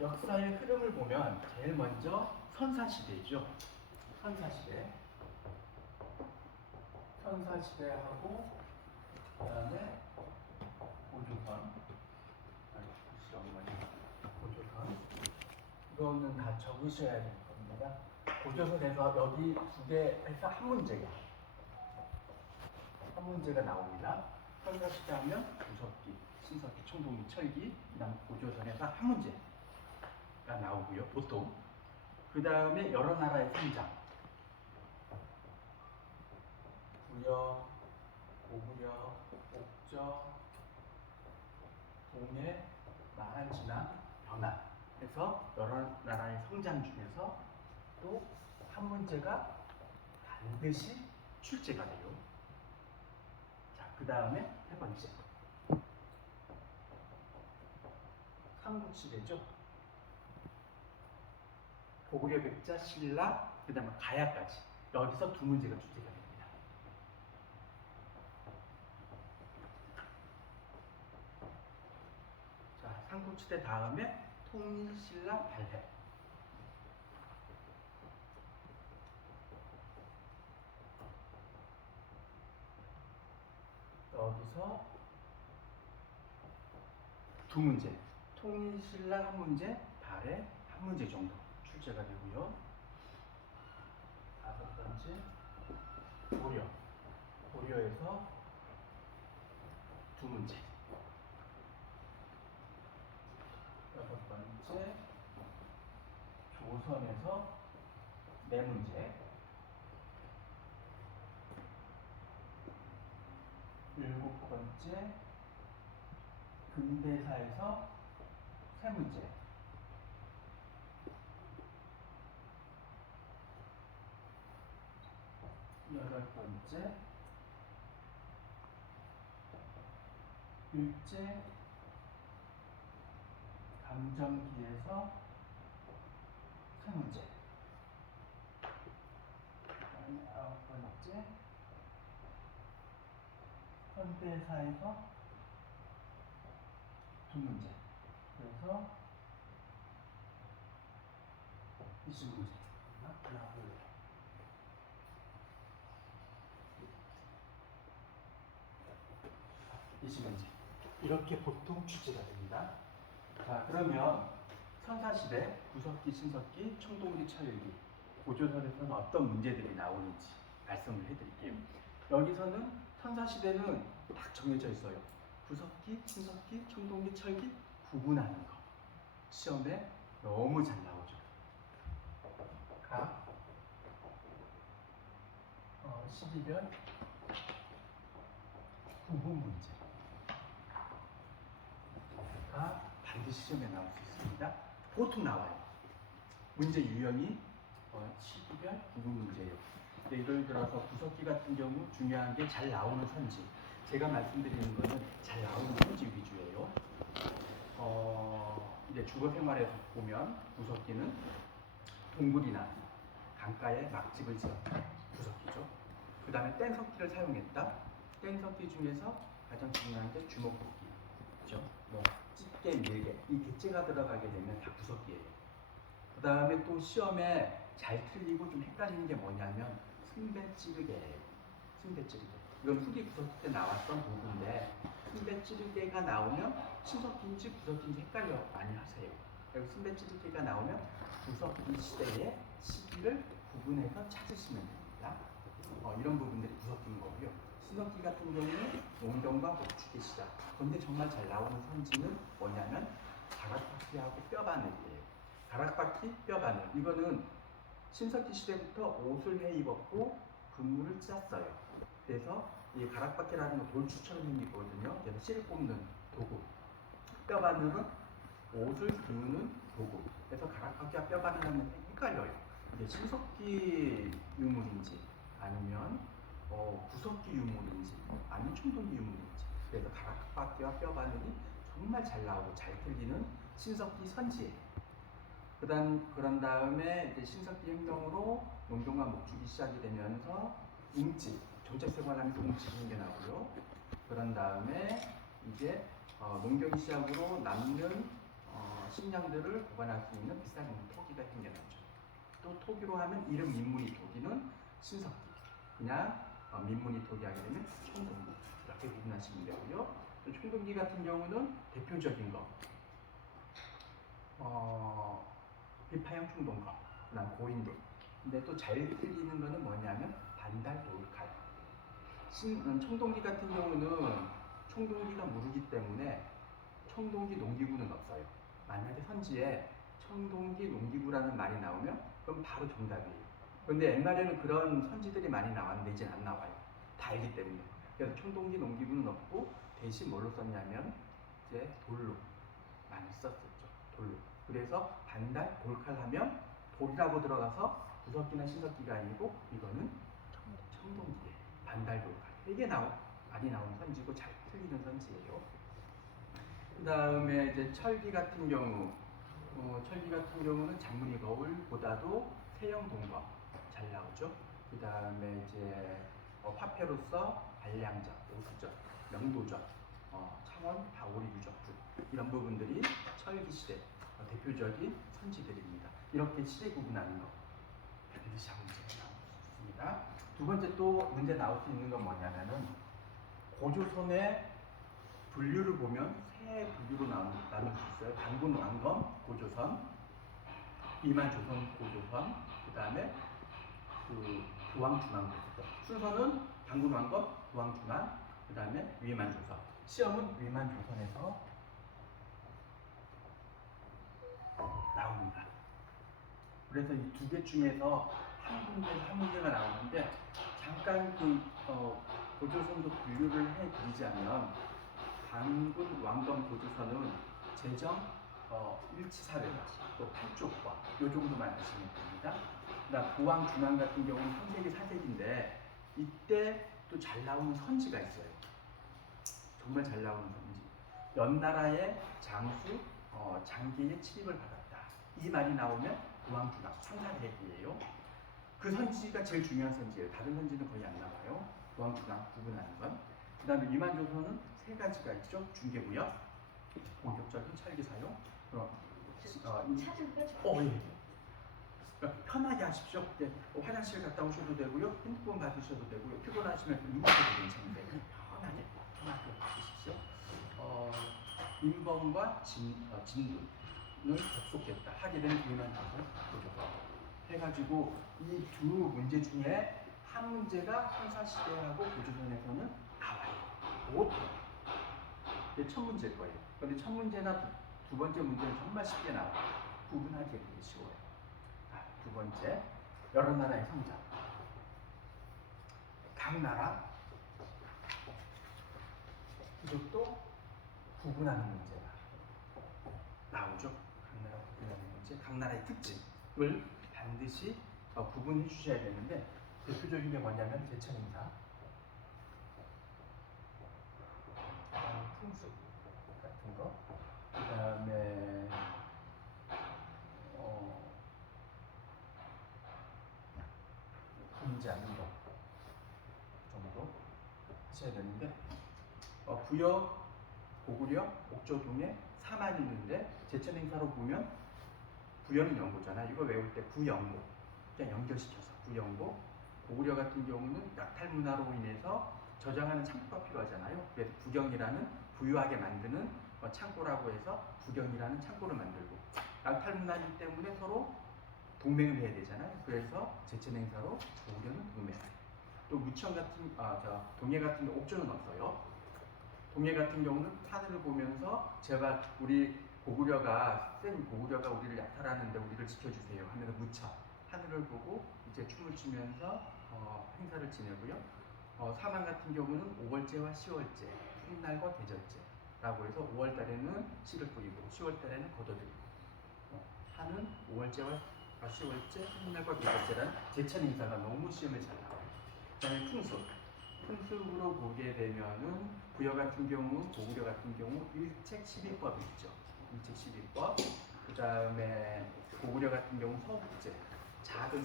역사의 흐름을 보면 제일 먼저 선사시대죠. 선사시대. 선사시대하고 그다음에 고조선. 고조선. 이거는 다 적으셔야 될 겁니다. 고조선에서 여기 두 개에서 한 문제가 나옵니다. 선사시대 하면 구석기, 신석기, 청동기, 철기, 그다음 고조선에서 한 문제가 나오고요. 보통. 그 다음에 여러 나라의 성장. 구려, 고구려, 옥저, 동해, 마한신앙, 변화 해서 여러 나라의 성장 중에서 또 한 문제가 반드시 출제가 돼요. 자, 그 다음에 세 번째. 삼국시대죠. 고구려, 백자, 신라, 그 다음에 가야까지. 여기서 두 문제가 출제가 됩니다. 자, 삼국시대 다음에 통일신라, 발해. 여기서 두 문제. 통일신라 한 문제, 발해 한 문제 정도 출제가 되고요. 다섯 번째, 고려. 고려에서 두 문제. 여섯 번째, 조선에서 네 문제. 일곱 번째, 근대사에서 세 문제. 여덟 번째, 일제 감정기에서 세 문제. 아홉 번째, 현대사에서 두 문제. 그래서 20문제. 하나, 둘. 문제. 이렇게 보통 출제가 됩니다. 자, 그러면 선사시대, 구석기, 신석기, 청동기, 철기, 고조선에서는 어떤 문제들이 나오는지 말씀을 해드릴게요. 여기서는 선사시대는 딱 정해져 있어요. 구석기, 신석기, 청동기, 철기 구분하는 거. 시험에 너무 잘 나오죠. 각 12별 구분 문제. 반드시 시험에 나올 수 있습니다. 보통 나와요. 문제 유형이 12별 구분 문제예요. 예를 들어서 구석기 같은 경우 중요한 게 잘 나오는 선지. 제가 말씀드리는 거는 잘 나오는 선지 위주예요. 이제 주거 생활에서 보면 구석기는 동굴이나 강가에 막집을 지었다. 구석기죠. 그 다음에 뗀석기를 사용했다. 뗀석기 중에서 가장 중요한 게 주먹도끼. 그죠? 뭐 집게, 밀게, 이 개체가 들어가게 되면 다 구석기예요. 그 다음에 또 시험에 잘 틀리고 좀 헷갈리는 게 뭐냐면 승배찌르개예요. 승배찌르개. 이건 후기 구석기 때 나왔던 부분인데 승배찌르개가 나오면 신석기인지 구석기인지 헷갈려 많이 하세요. 그리고 승배찌르개가 나오면 구석기 시대의 시기를 구분해서 찾으시면 됩니다. 이런 부분들이 구석기인 거고요. 신석기 같은 경우는 농경과 목축의 시작. 근데 정말 잘 나오는 선지는 뭐냐면 가락바퀴하고 뼈바늘이에요. 가락바퀴, 뼈바늘. 이거는 신석기 시대부터 옷을 해 입었고 근무를 짰어요. 그래서 이 가락바퀴라는 건 돌추처럼 생기거든요. 그래서 씨를 뽑는 도구. 뼈바늘은 옷을 그는 도구. 그래서 가락바퀴와 뼈바늘 하면 헷갈려요. 이게 신석기 유물인지 아니면 구석기 유물인지 아니면 청동기 유물인지. 그래서 가락바퀴와 뼈바늘이 정말 잘 나오고 잘 틀리는 신석기 선지예요. 그런 다음에 이제 신석기 행정으로 농경과 목축이 시작이 되면서 웅집, 정책 생활하면서 웅집인 게 나오고요. 그런 다음에 이제 농경이 시작으로 남는 식량들을 보관할 수 있는 비싼 토기가 생겨났죠. 또 토기로 하면 이름 민무리 토기는 신석기, 그냥 민무리 토기 하게 되면 청동기, 이렇게 구분하시면 되고요. 청동기 같은 경우는 대표적인 거 비파형 충동거, 그다음 고인돌. 근데 또 잘 틀리는 거는 뭐냐면 반달 돌칼. 청동기 같은 경우는 청동기가 무르기 때문에 청동기 농기구는 없어요. 만약에 선지에 청동기 농기구라는 말이 나오면 그럼 바로 정답이에요. 근데 옛날에는 그런 선지들이 많이 나왔는데 이제는 안 나와요. 다 알기 때문에. 그래서 청동기 농기구는 없고 대신 뭘로 썼냐면 이제 돌로 많이 썼었죠. 돌로. 그래서 반달 돌칼 하면 돌이라고 들어가서 구석기나 신석기가 아니고 이거는 청동기에 반달 돌칼. 이게 많이 나온 선지고 잘 틀리는 선지예요. 그 다음에 이제 철기 같은 경우, 철기 같은 경우는 장문이 거울보다도 세형 동거 잘 나오죠. 그 다음에 이제 화폐로서 반량적, 오수적, 명도적, 창원, 다오리, 유적풀 이런 부분들이 철기 시대 대표적인 선지들입니다. 이렇게 시대 구분하는 거 반드시 한 문제가 나올 수 있습니다. 두 번째 또 문제 나올 수 있는 건 뭐냐면은 고조선의 분류를 보면 세 분류로 나눌 수 있어요. 단군 왕검 고조선, 이만 조선 고조선, 그 다음에 부왕 중앙 고조선. 순서는 단군 왕검, 부왕 중앙, 그 다음에 위만 조선. 시험은 위만 조선에서 나옵니다. 그래서 이 두 개 중에서 한 문제가 나오는데 잠깐 고조선도 분류를 해드리자면 단군 왕검 고조선은 재정 일치사회다, 또 팔족과 요 정도만 아시면 됩니다. 그다음 부왕 중앙 같은 경우는 3세기 4세기인데 이때 또 잘 나오는 선지가 있어요. 정말 잘 나오는 선지. 연나라의 장수 장기의 침입을 받았다. 이 말이 나오면 부왕 중앙 3, 4세기예요. 그 선지가 제일 중요한 선지예요. 다른 선지는 거의 안 나와요. 부왕 중앙 구분하는 건. 그 다음에 위만조선은 세 가지가 있죠. 중개무역, 본격적인 철기 사용. 예. 그러니까 편하게 하십시오. 네, 화장실 갔다 오셔도 되고요. 핸드폰 받으셔도 되고요. 피곤하시면 이모셔도 괜찮은데 편하게 하십시오. 인범과 진군을 접속했다. 하게 된 위만조선 고조선. 해가지고 이 두 문제 중에 한 문제가 한사시대하고 고조선에서는 나와요. 보통. 이게 첫 문제일 거예요. 그런데 첫 문제나 두 번째 문제는 정말 쉽게 나와요. 구분하기 되게 쉬워요. 두 번째, 여러 나라의 성자. 각 나라 이것도 구분하는 문제가 나오죠. 각 나라 구분하는 문제, 각 나라의 특징을 반드시 구분해 주셔야 되는데 대표적인 게 뭐냐면 제천인사, 풍습 같은 거, 그 다음에 분자 이런 정도 하셔야 되는데 부여, 고구려, 옥조, 동해, 사만이 있는데 제천행사로 보면 부여는 연고잖아요. 이거 외울 때 부연고 그냥 연결시켜서 부연고. 고구려 같은 경우는 약탈 문화로 인해서 저장하는 창고가 필요하잖아요. 그래서 부경이라는 부유하게 만드는 창고라고 해서 부경이라는 창고를 만들고, 약탈 문화이기 때문에 서로 동맹을 해야 되잖아요. 그래서 제천 행사로 고구려는 동맹. 또 무청 같은 동해 같은 경우 옥조는 없어요. 동해 같은 경우는 하늘을 보면서 제발 우리 센 고구려가 우리를 약탈하는데 우리를 지켜주세요 하면서 무청 하늘을 보고 이제 춤을 추면서 행사를 지내고요. 사만 같은 경우는 5월제와 10월제, 훗날과 대절제라고 해서 5월달에는 씨를 뿌리고 10월달에는 걷어들이고 하는 5월제와 10월제, 훗날과 대절제라는 제천 행사가 너무 시험에 잘 나와요. 그 다음에 풍습으로 보게 되면은 부여 같은 경우, 고구려 같은 경우 일책 12법이 있죠. 일책 12법. 그 다음에 고구려 같은 경우 서욱제.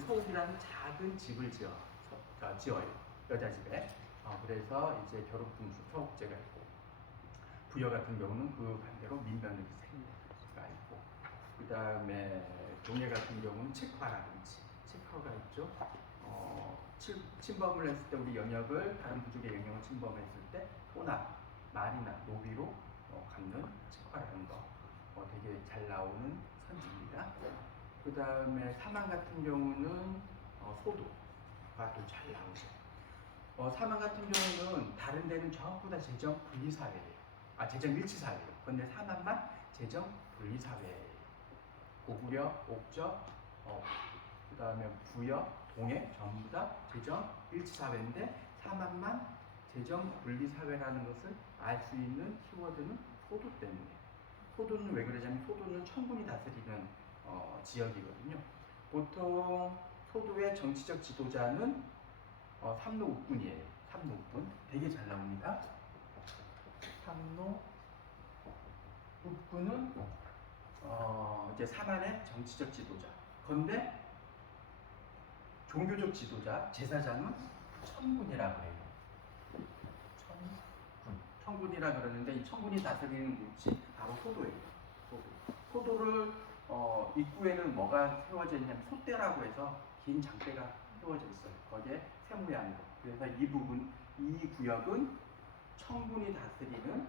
서욱이라는 작은 집을 지어요. 여자 집에. 그래서 이제 결혼 풍습, 서욱제가 있고. 부여 같은 경우는 그 반대로 민변의 생리가 있고. 그다음에 동해 같은 경우는 체커라든지 체커가 있죠. 침범을 했을 때 우리 영역을 다른 부족의 영역을 침범했을 때 토나 말이나 노비로 갚는 체커라는 거 되게 잘 나오는 선지입니다. 그 다음에 사망 같은 경우는 소도가 또 잘 나오죠. 사망 같은 경우는 다른 데는 전부 다 재정 분리사회예요. 재정 일치사회예요. 그런데 사망만 재정 분리사회예요. 고구려, 옥저, 그 다음에 부여, 동해 전부 다 재정 일치사회인데 사만만 재정 분리사회라는 것을 알 수 있는 키워드는 소도 때문에. 소도는 왜 그러냐면 소도는 천군이 다스리는 지역이거든요. 보통 소도의 정치적 지도자는 삼로 uk군이에요. 삼로 uk군 되게 잘 나옵니다. 삼로 uk군은 이제 사만의 정치적 지도자. 그런데 종교적 지도자, 제사장은 천군이라고 해요. 천군이라 그러는데 이 천군이 다스리는 곳이 바로 소도예요. 소도를 입구에는 뭐가 세워져 있냐면 솥대라고 해서 긴 장대가 세워져 있어요. 거기에 새 모양으로. 그래서 이 구역은 천군이 다스리는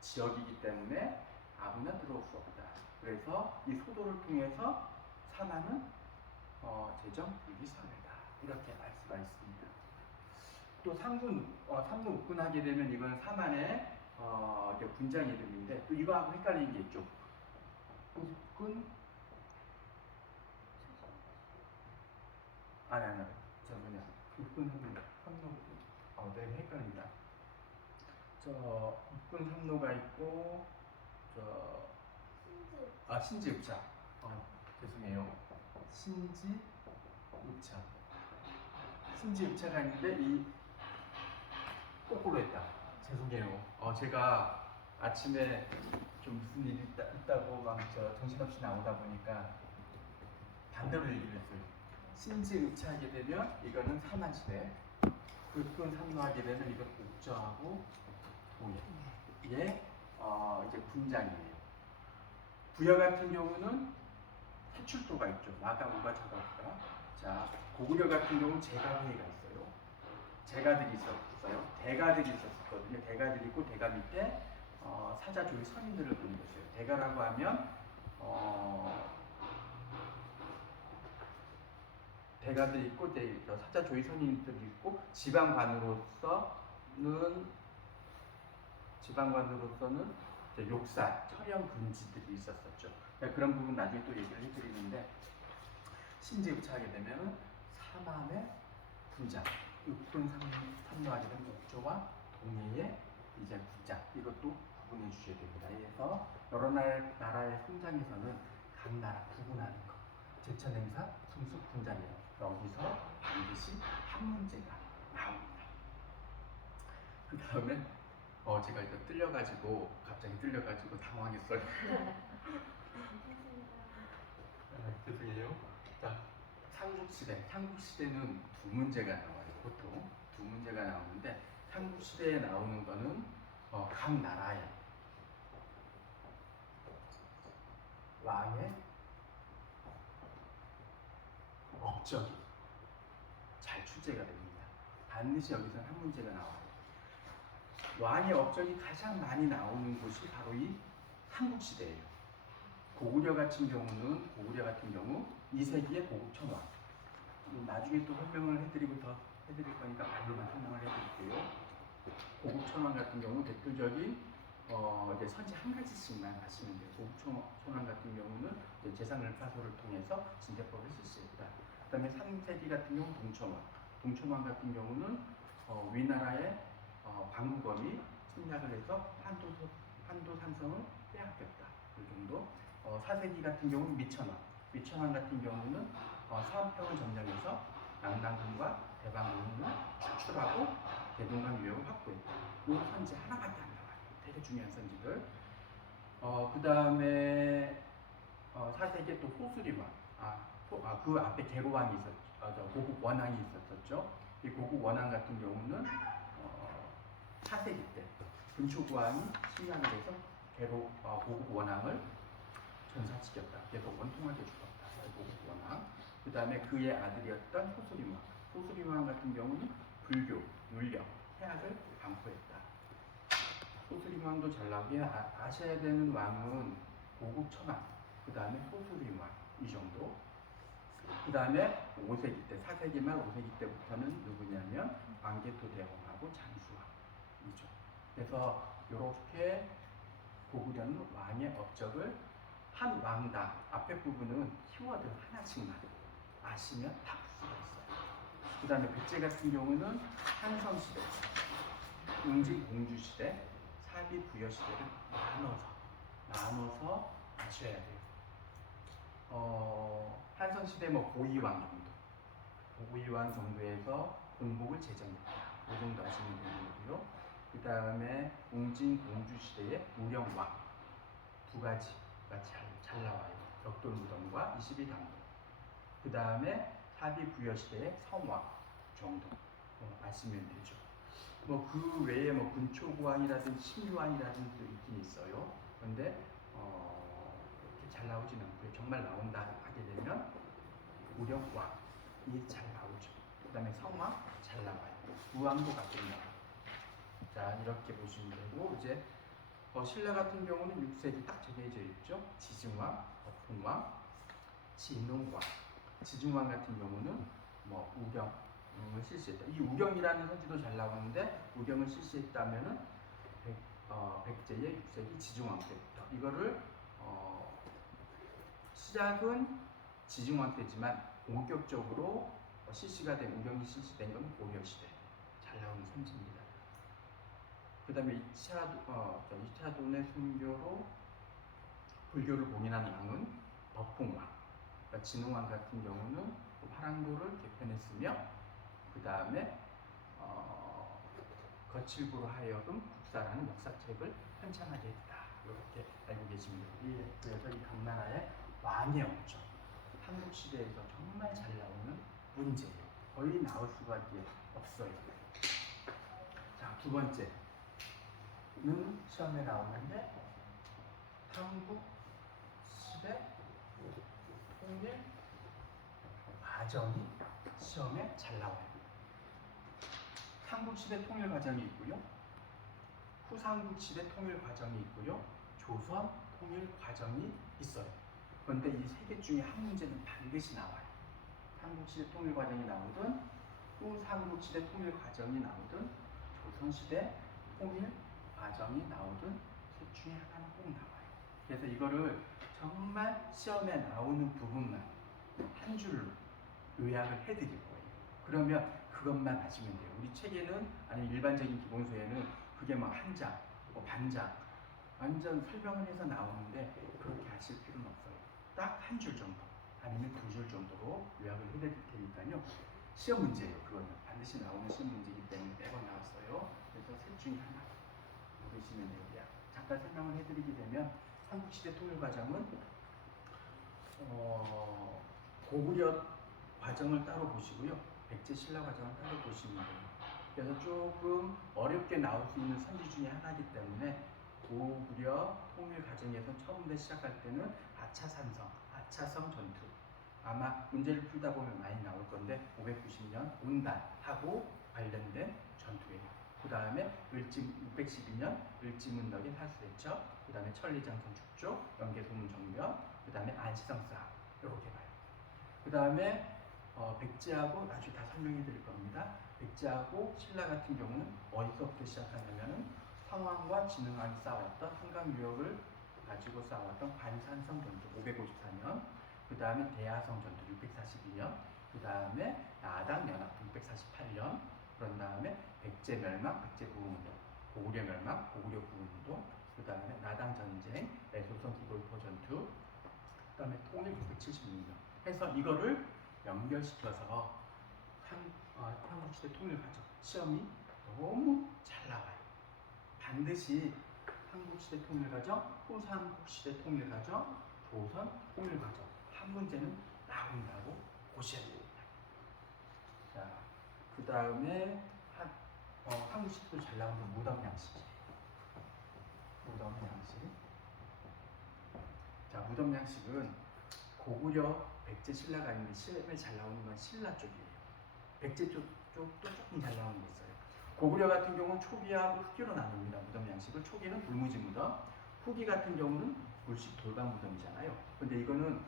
지역이기 때문에 아무나 들어올 수 없다. 그래서 이 소도를 통해서 사만은 재정 분리사회다. 이렇게 알 수가 있습니다. 또 삼군 uk군하게 되면 이건 사만의 군장 이름인데 또 이거하고 헷갈리는 게 있죠. uk군 아니 저 뭐냐 uk군 삼로 네 헷갈린다. 저 uk군 삼로가 있고 신지읍차 죄송해요. 신지읍차가 있는데 이 거꾸로 했다. 죄송해요. 제가 아침에 좀 무슨 일이 있다고 막 정신없이 나오다 보니까 반대로 얘기를 했어요. 신지읍차하게 되면 이거는 사만시대, 국군 삼로하게 되면 이건 옥저하고 동해. 이게 이제 군장이에요. 부여 같은 경우는 해출도가 있죠. 마가우가 자가우가. 자, 고구려 같은 경우는 제가회가 있어요. 제가들이 있었어요. 대가들이 있었거든요. 대가들이 있고 대가 밑에 사자 조위 선인들을 보는 것이에요. 대가라고 하면 대가들이 있고 사자 조위 선인들이 있고 지방관으로서는 욕사, 처형 금지들이 있었었죠. 그러니까 그런 부분 나중에 또 얘기를 해드리는데 신지읍차하게 되면 사만의 군장, 육군 삼로하게 되면 옥조와 동해의 이제 군장 이것도 구분해 주셔야 됩니다. 그래서 여러 나라의 군장에서는 각 나라 구분하는 거, 제천행사, 풍습 군장이에요. 여기서 반드시 한 문제가 나옵니다. 그 다음에 제가 이거 갑자기 들려가지고 당황했어요. 죄송해요. 자, 삼국시대는 두 문제가 나와요. 보통 두 문제가 나오는데 삼국시대에 나오는 거는 각 나라의 왕의 업적이 잘 출제가 됩니다. 반드시 여기서 한 문제가 나와요. 왕의 업적이 가장 많이 나오는 곳이 바로 이 삼국시대예요. 고구려 같은 경우 2세기의 고국천왕. 나중에 또 설명을 해드릴 거니까 말로만 설명을 해드릴게요. 고국천왕 같은 경우 대표적인 이제 선지 한 가지씩만 하시면 돼요. 고국천왕 같은 경우는 재상을파소를 통해서 진대법을 실시했다. 그 다음에 3세기 같은 경우 동천왕 같은 경우는 위나라의 광무검이 침략을 해서 한도 산성을 빼앗겼다. 그 정도. 4세기 같은 경우는 미천왕 같은 경우는 사은평을 점령해서 남당군과 대방군을 축출하고 대동강 유역을 확보했다. 이 선지 하나밖에 안 나와요. 되게 중요한 선지들. 그 다음에 4세기에 또 호수리왕. 그 앞에 계로왕이 고국 원왕이 있었죠. 이 고국 원왕 같은 경우는 4세기 때 근초구왕이 침략을 해서 고국 원왕을 전사지켰다. 그래서 원통하게 죽었다. 원왕. 그 다음에 그의 아들이었던 소수림왕. 소수림왕 같은 경우는 불교, 율령, 해학을 강구했다. 소수림왕도 잘 나오게 아셔야 되는 왕은 고국 천왕, 그 다음에 소수림왕 이 정도. 그 다음에 5세기 때, 4세기 말 5세기 때부터는 누구냐면 왕개토 대왕하고 장수왕이죠. 그래서 이렇게 고구려는 왕의 업적을 한 왕당 앞에 부분은 키워드 하나씩만 아시면 다 볼 수가 있어요. 그 다음에 백제 같은 경우는 한성시대, 웅진공주시대, 사비부여시대를 나눠서 아셔야 돼요. 한성시대 뭐 고이왕 정도, 고이왕 정도에서 공복을 제정했다. 이 정도 아시면 되는 거고요. 그 다음에 웅진공주시대의 우령왕 두 가지가 잘 나와요. 벽돌무덤과 22담도. 그 다음에 사비부여시대의 성왕 정도 아시면 되죠. 뭐 그 외에 뭐 근초구왕이라든지 심유왕이라든지 있긴 있어요. 그런데 이렇게 잘 나오진 않고요. 정말 나온다 하게 되면 우령왕이 잘 나오죠. 그 다음에 성왕 잘 나와요. 우왕도 가끔 나와요. 자, 이렇게 보시면 되고, 이제 신라 같은 경우는 6세기 딱 정해져 있죠. 지증왕, 법흥왕, 진흥왕. 지증왕 같은 경우는 뭐 우경을 실시했다. 이 우경이라는 선지도 잘 나오는데 우경을 실시했다면은 백제의 6세기 지증왕 때부터 이거를 시작은 지증왕 때지만 본격적으로 실시가 된 우경이 실시된 건 고려시대 잘 나오는 선지입니다. 그 다음에 2차 돈의 순교로 불교를 봉인한 왕은 법흥왕. 그러니까 진흥왕 같은 경우는 화랑도를 개편했으며 그 다음에 거칠부로 하여금 국사라는 역사책을 편찬하게 했다. 이렇게 알고 계시면 돼요. 그래서 이 감나라의 왕의 업적, 한국 시대에서 정말 잘 나오는 문제예요. 거의 나올 수가 없어요. 자, 두 번째는 시험에 나오는데 한국 시대 통일 과정이 시험에 잘 나와요. 삼국시대 통일 과정이 있고요. 후삼국시대 통일 과정이 있고요. 조선 통일 과정이 있어요. 그런데 이 세 개 중에 한 문제는 반드시 나와요. 삼국시대 통일 과정이 나오든 후삼국시대 통일 과정이 나오든 조선시대 통일 과정이 나오든 셋 중에 하나는 꼭 나와요. 그래서 이거를 정말 시험에 나오는 부분만 한 줄로 요약을 해드릴 거예요. 그러면 그것만 아시면 돼요. 우리 책에는 아니면 일반적인 기본서에는 그게 막 한 장, 뭐 반장 완전 설명을 해서 나오는데 그렇게 하실 필요는 없어요. 딱 한 줄 정도 아니면 두 줄 정도로 요약을 해드릴 테니까요. 시험 문제예요. 그거는 반드시 나오는 시험 문제이기 때문에 매번 나왔어요. 그래서 셋 중에 하나 보시면 돼요. 잠깐 설명을 해드리게 되면 삼국시대 통일 과정은 고구려 과정을 따로 보시고요. 백제 신라 과정을 따로 보시면 돼요. 그래서 조금 어렵게 나올 수 있는 선지 중에 하나이기 때문에 고구려 통일 과정에서 처음부터 시작할 때는 아차성 전투. 아마 문제를 풀다 보면 많이 나올 건데 590년 온단하고 관련된 전투예요. 그 다음에 612년 을지문덕이 탈수했죠. 그 다음에 천리장성 축조, 연개소문 정변, 그 다음에 안시성 싸움 이렇게 봐요. 그 다음에 백제하고 나중에 다 설명해 드릴 겁니다. 백제하고 신라 같은 경우는 어디서부터 시작하냐면은 상황과 진흥왕이 싸웠던 한강 유역을 가지고 싸웠던 관산성 전투 554년, 그 다음에 대하성 전투 642년, 그 다음에 나당 연합 648년, 그런 다음에 백제 멸망, 백제 부흥운동, 고구려 멸망, 고구려 부흥운동, 그 다음에 나당 전쟁, 애소성 기골포 전투, 그 다음에 통일 676년 해서 이거를 연결시켜서 한국시대 통일 과정 시험이 너무 잘 나와요. 반드시 한국시대 통일 과정, 후삼국시대 통일 과정, 조선 통일 과정 한 문제는 나온다고 보셔야 됩니다. 자, 그 다음에 한국시대도 잘 나오는 무덤양식. 자, 무덤 양식은 고구려 백제 신라가 있는데 시험에 잘 나오는 건 신라 쪽이에요. 백제 쪽도 조금 잘 나오는 게 있어요. 고구려 같은 경우는 초기하고 후기로 나눕니다. 무덤 양식을 초기는 돌무지 무덤, 후기 같은 경우는 물식 돌방 무덤이잖아요. 근데 이거는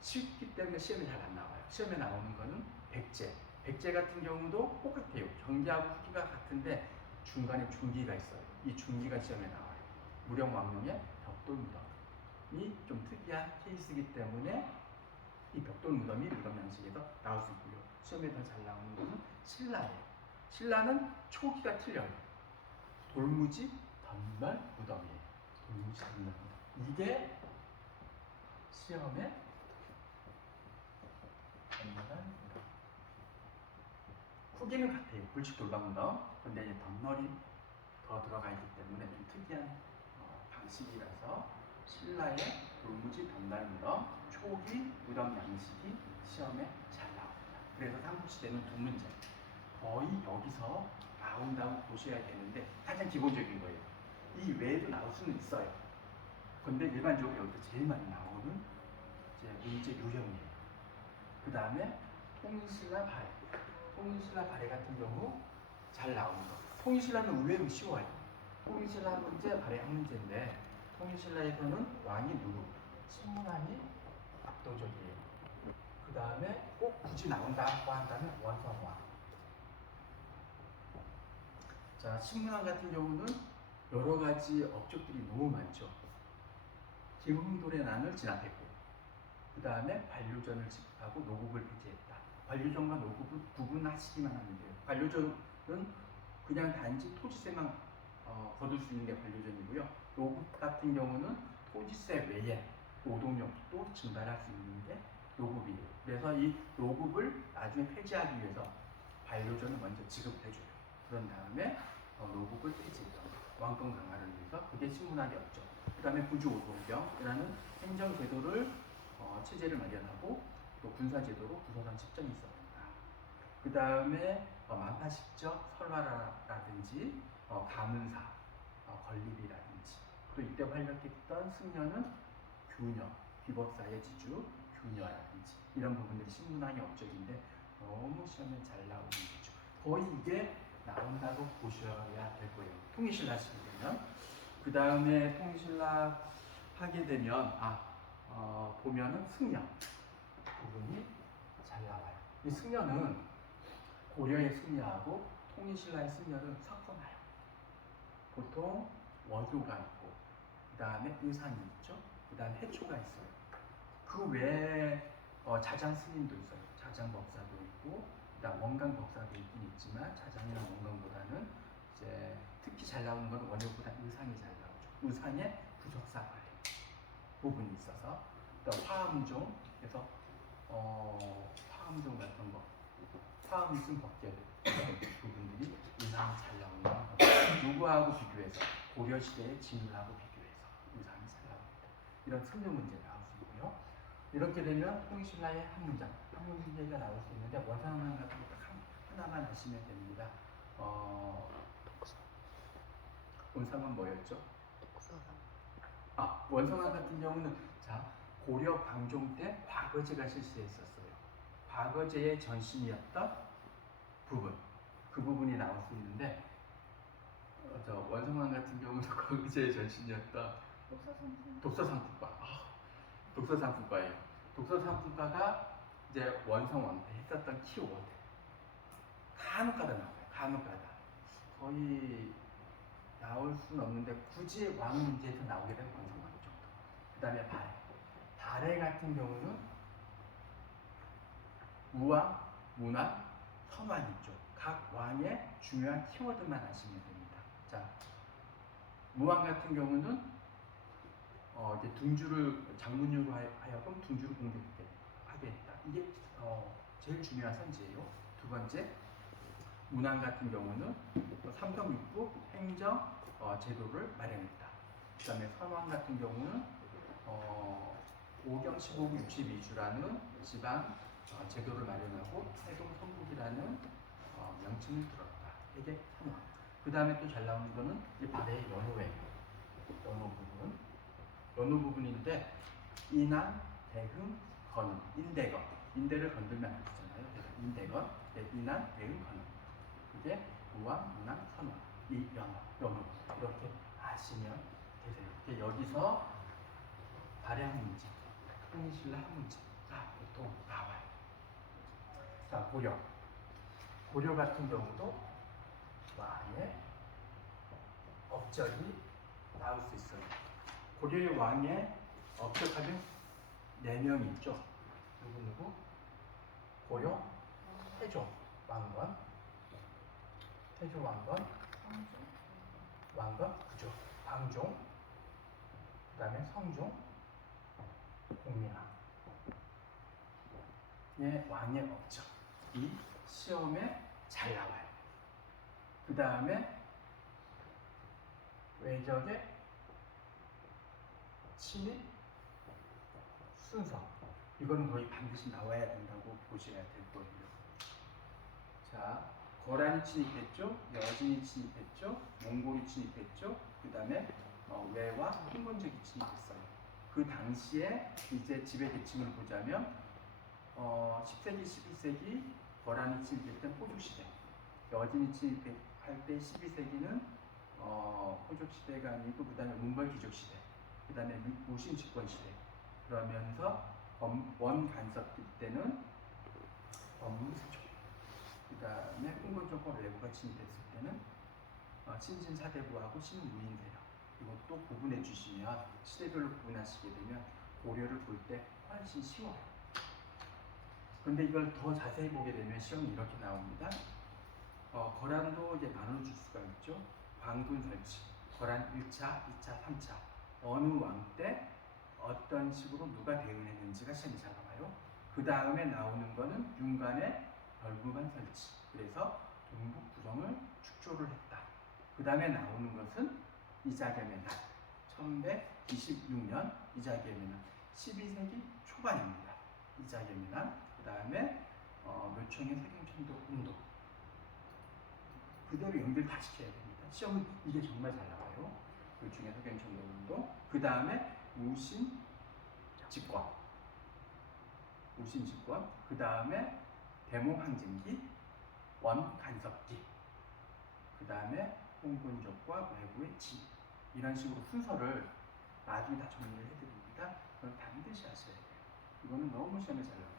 쉽기 때문에 시험에 잘 안 나와요. 시험에 나오는 거는 백제. 백제 같은 경우도 똑같아요. 경기하고 후기가 같은데 중간에 중기가 있어요. 이 중기가 시험에 나와요. 무령왕릉의 벽돌 무덤이 좀 특이한 케이스이기 때문에 이 벽돌 무덤이 무덤 양식에서 나올 수 있고요. 시험에 더 잘 나오는 것은 신라예요. 신라는 초기가 틀려요. 돌무지 덤날 무덤이에요. 돌무지 덤날 무덤. 이게 시험에 덤날 무덤. 후기는 같아요. 불식 돌방 무덤. 근데 이제 덤널이 더 들어가 있기 때문에 좀 특이한 방식이라서 신라의 돌무지 덤날 무덤, 초기 무덤 양식이 시험에 잘 나옵니다. 그래서 삼국시대는 두 문제. 거의 여기서 나온다고 보셔야 되는데 가장 기본적인 거예요. 이 외에도 나올 수는 있어요. 근데 일반적으로 여기서 제일 많이 나오는 이제 문제 유형이에요. 그 다음에 통일신라 발해. 통일신라 발해 같은 경우 잘 나오는 거. 통일신라는 의외로 쉬워요. 통일신라 한 문제, 발해 한 문제인데 통일신라에서는 왕이 누구? 신문왕이 압도적이에요. 그 다음에 꼭 굳이 나온다고 한다면 원성왕. 자, 신문왕 같은 경우는 여러 가지 업적들이 너무 많죠. 김흥돌의 난을 진압했고, 그 다음에 반려전을 집합하고 노국을 폐지했다. 반려전과 노국을 구분하시기만 하면 돼요. 반려전은 그냥 단지 토지세만 거둘 수 있는 게 반려전이고요. 노국 같은 경우는 토지세 외에 노동력도 증발할 수 있는 게 노국이에요. 그래서 이 노국을 나중에 폐지하기 위해서 반려전을 먼저 지급해줘요. 그런 다음에 노국을 폐지했던 왕권 강화를 위해서 그게 신문학의 업적. 그 다음에 구주오동경이라는 행정제도를 체제를 마련하고 또 군사제도로 구서당 집정이 있었습니다. 그 다음에 만파식적 설화라든지 가문사, 건립이라든지 또 이때 활약했던 승려는 규녀, 비법사의 지주, 규녀라든지 이런 부분들이 신문학의 업적인데 너무 시험에 잘 나오는 거죠. 거의 이게 나온다고 보셔야 될 거예요. 통일신라 시기 되면. 그 다음에 통일신라 하게 되면 보면은 승려 부분이 잘 나와요. 이 승려는 고려의 승려하고 통일신라의 승려를 섞어놔요. 보통 원효가 있고 그 다음에 의상이 있죠. 그 다음에 해초가 있어요. 그 외에 자장 스님도 있어요. 자장 법사도 있고 그다음 원강 법사도 있긴 있지만 자장이나 원강보다는 이제 특히 잘 나오는 건 원효보다 의상이 잘 나오죠. 의상에 부석사 관리 부분이 있어서 또 화암종에서 화암종 같은 거 화암승 법계 부분들이 의상이 잘 나오는 거. 누구하고 비교해서 고려 시대의 진울하고 비교해서 의상이 잘 나옵니다. 이런 승려 문제 나올 수 있고요. 이렇게 되면 통일신라의 한 문제가 나올 수 있는데 원상만 같은 거 딱 하나만 하시면 됩니다. 원상은 뭐였죠? 원상왕 같은 경우는 자 고려 광종 때 과거제가 실시했었어요. 과거제의 전신이었던 부분, 그 부분이 나올 수 있는데 원상왕 같은 경우는 과거제의 전신이었던 독서상품과 독서상품과예요. 독서상품과가 이제 원성왕 때 했었던 키워드 간혹가다 나와요. 간혹가다 거의 나올 수는 없는데 굳이 왕 문제에서 나오게 된 원성왕 정도. 그 다음에 발해 같은 경우는 우왕, 문왕, 선왕 있죠. 각 왕의 중요한 키워드만 아시면 됩니다. 자, 무왕 같은 경우는 이제 둥주를 장문으로 하여금 둥주를 공격하게 했다. 이게 제일 중요한 선지예요. 두 번째, 문왕 같은 경우는 삼성육부 행정 제도를 마련했다. 그 다음에 선왕 같은 경우는 오경 15부 62주라는 지방 제도를 마련하고 해동 선국이라는 명칭을 들었다. 이게 선왕. 그 다음에 또 잘 나오는 거는 이 발해의 연호예요. 연호 부분. 어느 부분인데 인한, 대흥, 건음, 인대건. 인대를 건들면 안 되잖아요. 그래서 인대건, 네, 인한, 대흥, 건음. 그게 우왕, 문왕, 선왕, 이 연호 이렇게 아시면 되세요. 이게 여기서 발해한 문제, 통일신라 한 문제가 보통 나와요. 자, 고려. 고려 같은 경우도 왕의 업적이 나올 수 있어요. 고려의 왕의 업적하면 4명이 있죠. 누구? 고려, 태조 왕건, 그죠. 방종, 그 다음에 성종, 공민왕. 의 왕의 업적. 이 시험에 잘 나와요. 그 다음에 외적의 침입 순서. 이거는 거의 반드시 나와야 된다고 보셔야 될 거예요. 자, 거란이 침입했죠, 여진이 침입했죠, 몽골이 침입했죠. 그 다음에 외와 흥건적이 침입했어요. 그 당시에 이제 지배 계층을 보자면 10세기, 11세기 거란이 침입했던 호족시대, 여진이 침입할 때 12세기는 호족시대가 아니고 그 다음에 문벌귀족시대, 그 다음에 무신집권시대, 그러면서 원간섭기 때는 법문세족, 그 다음에 흥건적과 외부가 침입했을 때는 신진사대부하고 신무인세력. 이것도 구분해 주시면 시대별로 구분하시게 되면 고려를 볼 때 훨씬 쉬워요. 근데 이걸 더 자세히 보게 되면 시험이 이렇게 나옵니다. 거란도 이제 나눠줄 수가 있죠. 광군 설치, 거란 1차, 2차, 3차. 어느 왕 때 어떤 식으로 누가 대응했는지가 시험이 잘 나와요. 그 다음에 나오는 거는 윤관의 별구관 설치. 그래서 동북 부정을 축조를 했다. 그 다음에 나오는 것은 이자겸의 날. 1126년 이자겸의 날. 12세기 초반입니다. 이자겸의 날. 그 다음에 묘청의 세경천도 운동. 그대로 연결 다 시켜야 됩니다. 시험은 이게 정말 잘 나와요. 묘청의 세경천도 운동. 그 다음에 무신 집권. 그 다음에 대몽항쟁기, 원간섭기, 그 다음에 홍건적과 외부의 침입. 이런 식으로 순서를 나중에 다 정리를 해드립니다. 그걸 반드시 하셔야 돼요. 이거는 너무 시험에 잘 나옵니다.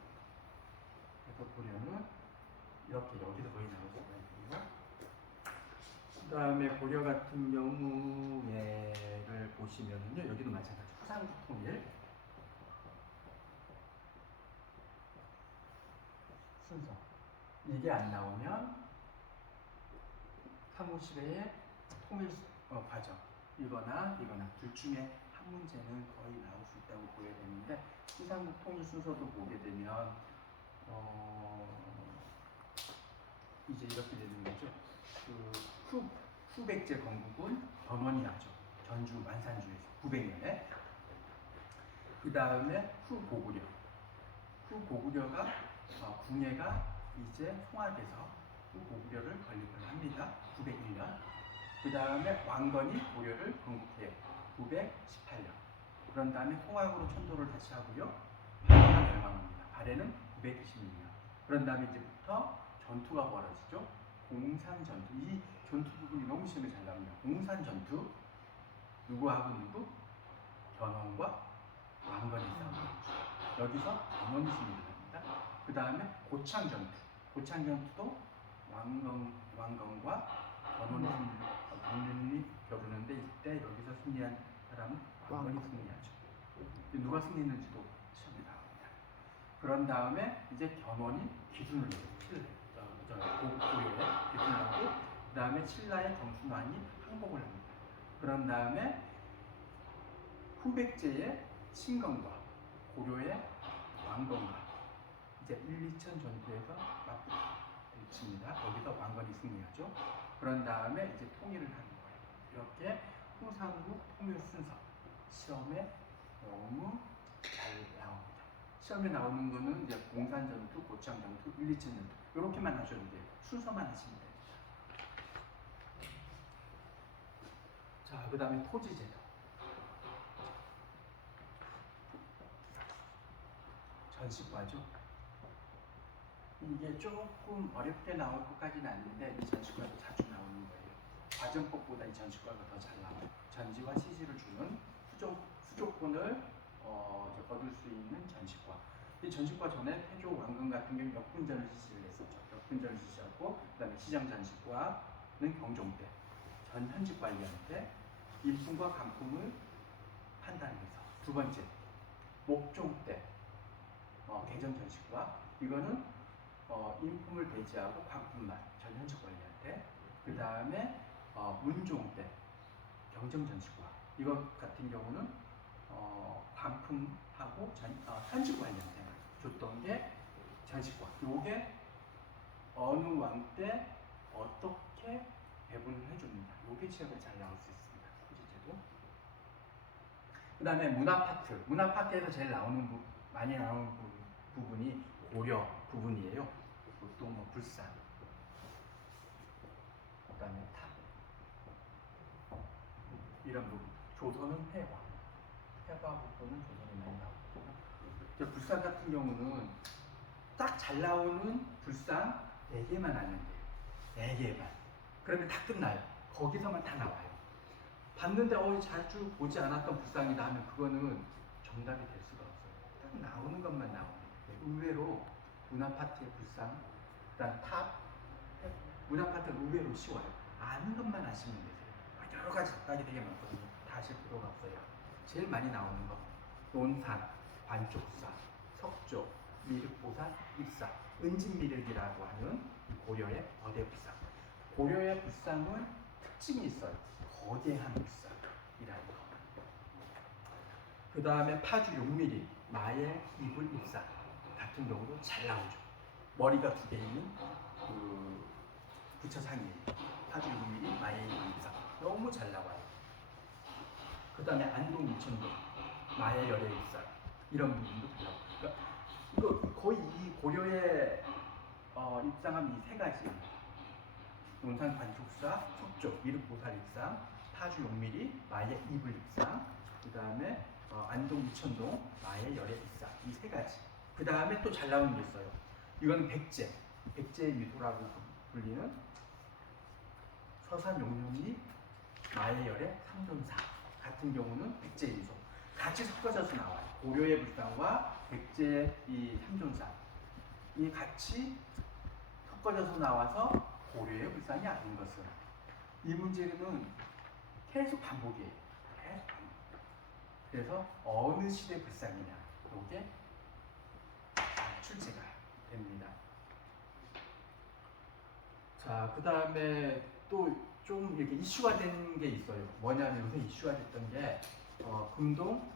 그래서 고려는 이렇게 여기서 거의 나올 수가 있고요. 그 다음에 고려 같은 경우에를 보시면은요, 여기도 마찬가지 후삼국 통일 순서. 이게 안 나오면 사무실의 통일 과정 이거나 둘 중에 한 문제는 거의 나올 수 있다고 보여야 되는데, 후삼국 통일 순서도 보게 되면 이제 이렇게 되는 거죠. 그 후백제 건국은 변원이 하죠. 전주 만산주에서 900년에. 그 다음에 후고구려가 궁예가 이제 송악에서 후고구려를 건립을 합니다. 901년. 그 다음에 왕건이 고려를 건국해요. 918년. 그런 다음에 송악으로 천도를 다시 하고요. 발해가 멸망합니다. 발해는 926년. 그런 다음에 이제부터 전투가 벌어지죠. 공산전투. 이 전투 부분이 너무 시험에 잘 나옵니다. 공산전투. 누구하고 누구? 견훤과 왕건이 싸웁니다. 여기서 견훤이 승리를 합니다. 그 다음에 고창전투도 왕건과 견훤이 겨루는데, 이때 여기서 승리한 사람은 왕건이 승리하죠. 누가 승리했는지도 시험에 나옵니다. 그런 다음에 이제 견훤이 기순을 내고 고구려에 기순을 하고, 그 다음에 신라의 정순왕이 항복을 합니다. 그런 다음에 후백제의 신건과 고려의 왕건과 이제 1, 2천 전투에서 맞붙습니다. 거기서 왕건이 승리하죠. 그런 다음에 이제 통일을 하는 거예요. 이렇게 후삼국 통일 순서 시험에 너무 잘 나옵니다. 시험에 나오는 거는 이제 공산전투, 고창전투, 1, 2천 전투 이렇게만 하셔도 돼요. 순서만 하시면 됩니다. 자, 그 다음에 토지제도. 전시과죠. 이게 조금 어렵게 나올 것까지는 아닌데 이 전시과도 자주 나오는 거예요. 과정법보다 이 전시과가 더 잘 나와요. 전지와 CG를 주는 수조권을 거둘 수 있는 전시과. 이 전시과 전에 태조 왕건 같은 경우 역분 전시를 했었죠. 역분 전시하고 그다음에 시장 전시과는 경종 때, 전 현직 관리한테 인품과 간품을 판단해서 두 번째 목종 때 개전 전시과 이거는 인품을 배제하고 광품만 전현직 관리한테 그 다음에 문종 때 경정 전시과 이것 같은 경우는 광품하고 현직 관리한테만 줬던 게 전시과. 요게 어느 왕 때 어떻게 배분을 해줍니다. 요게 시험에 잘 나올 수 있습니다. 후지제도. 그 다음에 문화 파트. 문화 파트에서 제일 많이 나오는 부분이 고려 부분이에요. 보통 불산, 그 다음에 탑 이런 부분. 조선은 회화 부분은 조선이 많이 나오거든요. 불산 같은 경우는 딱 잘 나오는 불산 4개만 알면 돼요. 4개만. 그러면 다 끝나요. 거기서만 다 나와요. 봤는데 자주 보지 않았던 불상이다 하면 그거는 정답이 될 수가 없어요. 딱 나오는 것만 나오는 거예요. 의외로 문화 파트의 불상, 그다음 탑, 문화 파트는 의외로 쉬워요. 아는 것만 아시면 되세요. 여러 가지 답답이 되게 많거든요. 다 아실 필요가 없어요. 제일 많이 나오는 거 논산, 관족사, 석조, 미륵보살, 입사, 은진미륵이라고 하는 고려의 거대 불상. 고려의 불상은 특징이 있어요. 거대한 불상이라는 거. 그 다음에 파주 용미리, 마의 이불 입사 같은 경우도 잘 나오죠. 머리가 2개 있는 그 부처상이에요. 파주 용미리, 마의 이불 입사 너무 잘 나와요. 그 다음에 안동 이천동, 마의 열애 입사 이런 부분도 잘 나와요. 그러니까 이거 거의 이 고려의 입상함 이 3가지. 논산 관촉사, 석조, 미륵보살 입상, 파주 용미리, 마의 이불 입상, 그 다음에 안동 이천동, 마의 열애 입상 이 3가지. 그 다음에 또 잘 나오는 게 있어요. 이거는 백제 유도라고 불리는 서산 용룡리, 마의 열애 상존사 같은 경우는 백제 유소 같이 섞어져서 나와요. 고려의 불상과 백제 이 상존사 이 같이 섞어져서 나와서 고려의 불상이 아닌 것은 이 문제는 계속 반복이에요. 계속 반복. 그래서 어느 시대 불상이냐 이게 출제가 됩니다. 자, 그 다음에 또 좀 이렇게 이슈가 된 게 있어요. 뭐냐면 요새 이슈가 됐던 게 금동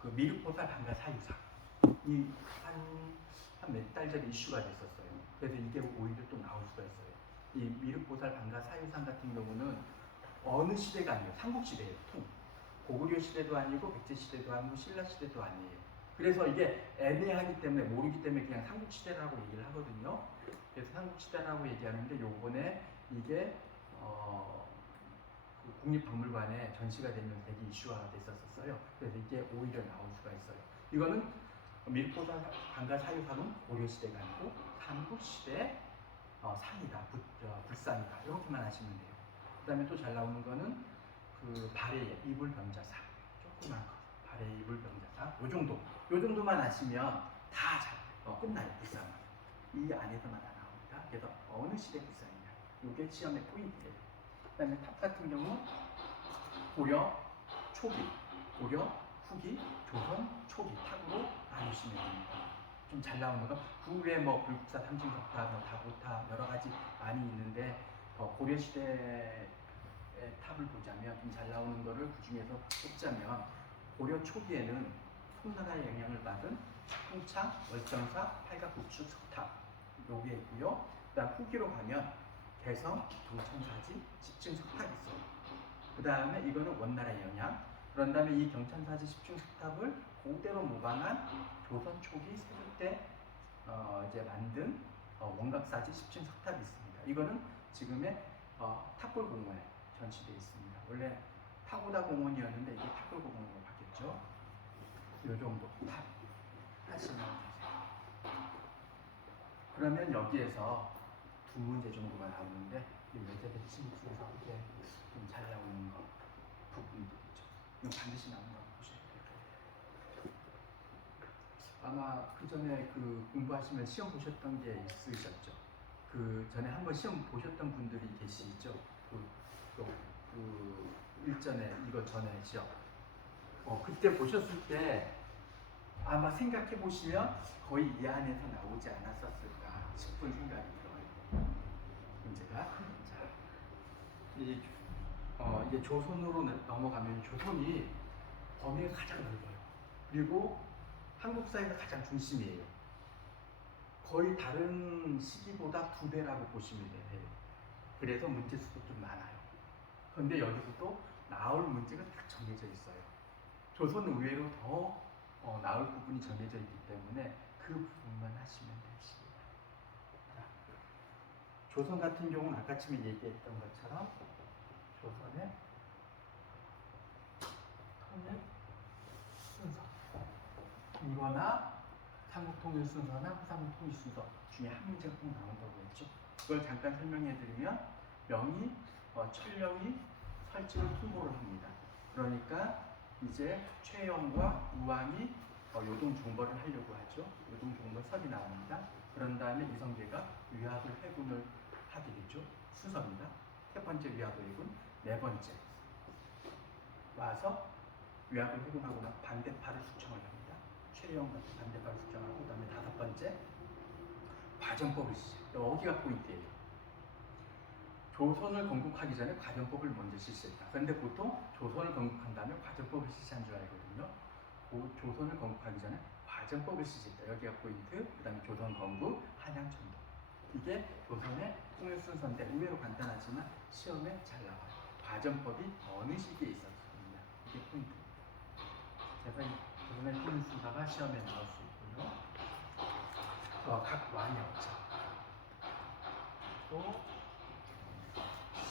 그 미륵보살 방가 사유상 이 한 몇 달 전에 이슈가 됐었어요. 그래서 이게 오히려 또 나올 수가 있어요. 이 미륵보살 방가 사유상 같은 경우는 어느 시대가 아니에요. 삼국시대예요. 고구려 시대도 아니고 백제 시대도 아니고 신라 시대도 아니에요. 그래서 이게 애매하기 때문에 모르기 때문에 그냥 삼국시대라고 얘기를 하거든요. 그래서 삼국시대라고 얘기하는데 요번에 이게 그 국립박물관에 전시가 되면 되게 이슈화가 됐었어요. 그래서 이게 오히려 나올 수가 있어요. 이거는 미륵보살 방가 사유상은 고려시대가 아니고 삼국시대 상이다, 불상이다 이렇게만 하시면 돼요. 그 다음에 또 잘 나오는 거는 그 발의 이불병자사 조그만 거 발의 이불병자사 요 정도만 하시면 다 끝나요. 불상 이 안에서만 다 나옵니다. 그래서 어느 시대 불상이냐 이게 시험의 포인트예요. 그 다음에 탑 같은 경우 고려 초기, 고려 후기, 조선 초기 탑으로 나누시면 됩니다. 좀 잘 나오는 거 그 외에 불국사, 삼진석탑, 다보탑 여러 가지 많이 있는데 고려 시대의 탑을 보자면 좀 잘 나오는 거를 그 중에서 뽑자면 고려 초기에는 송나라의 영향을 받은 풍창, 월정사, 팔각국축, 석탑 요게 있고요. 그다음 후기로 가면 개성, 경천사지, 집중 석탑이 있어요. 그 다음에 이거는 원나라의 영향. 그런 다음에 이 경천사지 집중 석탑을 그대로 모방한 조선 초기 세조 때 이제 만든 원각사지 집중 석탑이 있습니다. 이거는 지금의 탑골공원에 전시되어 있습니다. 원래 파고다 공원이었는데 이게 탑골공원으로 바뀌었죠. 이 정도 탑. 그러면 여기에서 두 문제 정도가 나오는데 이 외세대 침투에서 이게 좀 잘 나오는 거 부분도 있죠. 이거 반드시 나오는 거 보셔야 돼요. 아마 그 전에 그 공부하시면 시험 보셨던 게 있으셨죠. 그 전에 한번 시험 보셨던 분들이 계시죠. 그 일전에 이거 전에 시험. 그때 보셨을 때 아마 생각해 보시면 거의 이 안에서 나오지 않았었을까 싶은 생각이 들어요. 문제가. 자, 이제 조선으로 넘어가면 조선이 범위가 가장 넓어요. 그리고 한국 사회가 가장 중심이에요. 거의 다른 시기보다 2배라고 보시면 돼요. 그래서 문제 수도 좀 많아요. 그런데 여기서도 나올 문제가 딱 정해져 있어요. 조선은 의외로 더 나올 부분이 정해져 있기 때문에 그 부분만 하시면 되십니다. 자, 조선 같은 경우는 아까 처음에 얘기했던 것처럼 조선의 통일 순서 이거나 삼국통일 순서나 후삼국통일 순서 중에 한 문제가 꼭 나온다고 했죠. 그걸 잠깐 설명해 드리면 명이 철령이 설칙을 통보를 합니다. 그러니까 이제 최영과 우왕이 요동종벌을 하려고 하죠. 요동종벌설이 나옵니다. 그런 다음에 이성계가 위합을 해군을 하게 되죠. 순서입니다. 세 번째 위합을 해군, 네 번째 와서 위합을 해군하고 반대파를 숙청을 합니다. 최영과 반대파를 숙청하고 그다음에 다섯 번째 과정법을 시작. 여기가 포인트예요. 조선을 건국하기 전에 과정법을 먼저 실시했다. 그런데 보통 조선을 건국한 다음에 과정법을 실시한 줄 알거든요. 조선을 건국하기 전에 과정법을 실시했다. 여기가 포인트. 그 다음에 조선 건국, 한양 천도. 이게 조선의 통일 순서인데 의외로 간단하지만 시험에 잘 나와요. 과정법이 어느 시기에 있었습니다. 이게 포인트. 제가 조선의 통일 순서가 시험에 나올 수 있고요. 각 왕이 없죠. 또